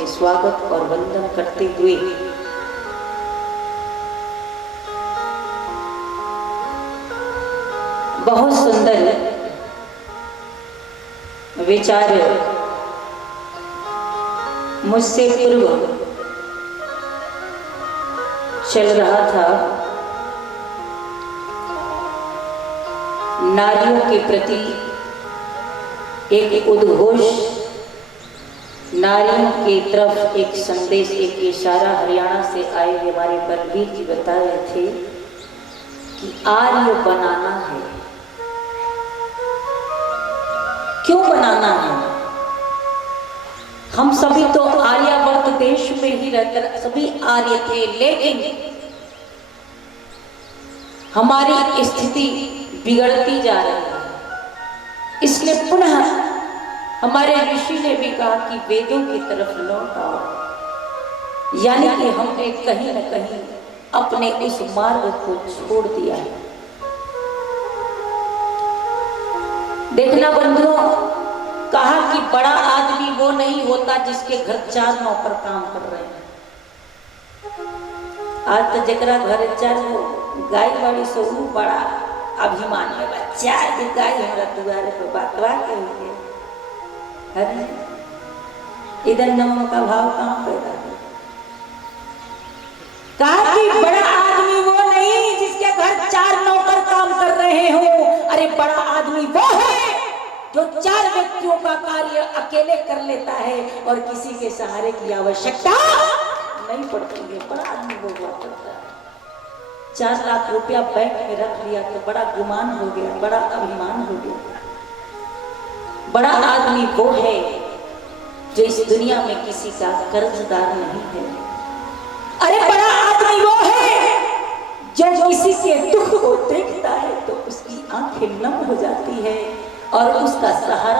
से स्वागत और वंदन करते हुए बहुत सुंदर विचार मुझसे पूर्व चल रहा था। नारियों के प्रति एक उद्घोष, नारियों की तरफ एक संदेश, एक इशारा हरियाणा से आए हमारे बलबीर जी बता रहे थे कि आर्य बनाना है। क्यों बनाना है? हम सभी तो आर्यावर्त देश में ही रहकर सभी आर्य थे, लेकिन हमारी स्थिति बिगड़ती जा रही है। इसलिए पुनः हमारे ऋषि ने भी कहा कि वेदों की तरफ लौट आओ, यानी कि हमने कहीं न कहीं अपने उस मार्ग को छोड़ दिया है। देखना बंधुओं, कहा कि बड़ा आदमी वो नहीं होता जिसके घर 4 नौकर काम कर रहे हैं। आज तो जकरा घर 4 गाय वाली सो बड़ा अभिमान में 4 गाय हमारा दुआरे पर बातवा के हो गए। अरे इधर नमो का भाव कहाँ पैदा हो? कहा कि बड़ा आदमी वो नहीं जिसके घर 4 नौकर काम कर रहे हो। अरे बड़ा आदमी वो है जो 4 व्यक्तियों का कार्य अकेले कर लेता है और किसी के सहारे की आवश्यकता नहीं पड़ती है। बड़ा आदमी वो हुआ करता है। 4 लाख रुपया बैंक में रख लिया तो बड़ा गुमान हो गया, बड़ा अभिमान हो गया। बड़ा आदमी वो है जो इस दुनिया में किसी का कर्जदार नहीं है। अरे बड़ा आदमी वो है जो किसी के दुख को देखता है तो उसकी आंखें नम हो जाती है और उसका सहारा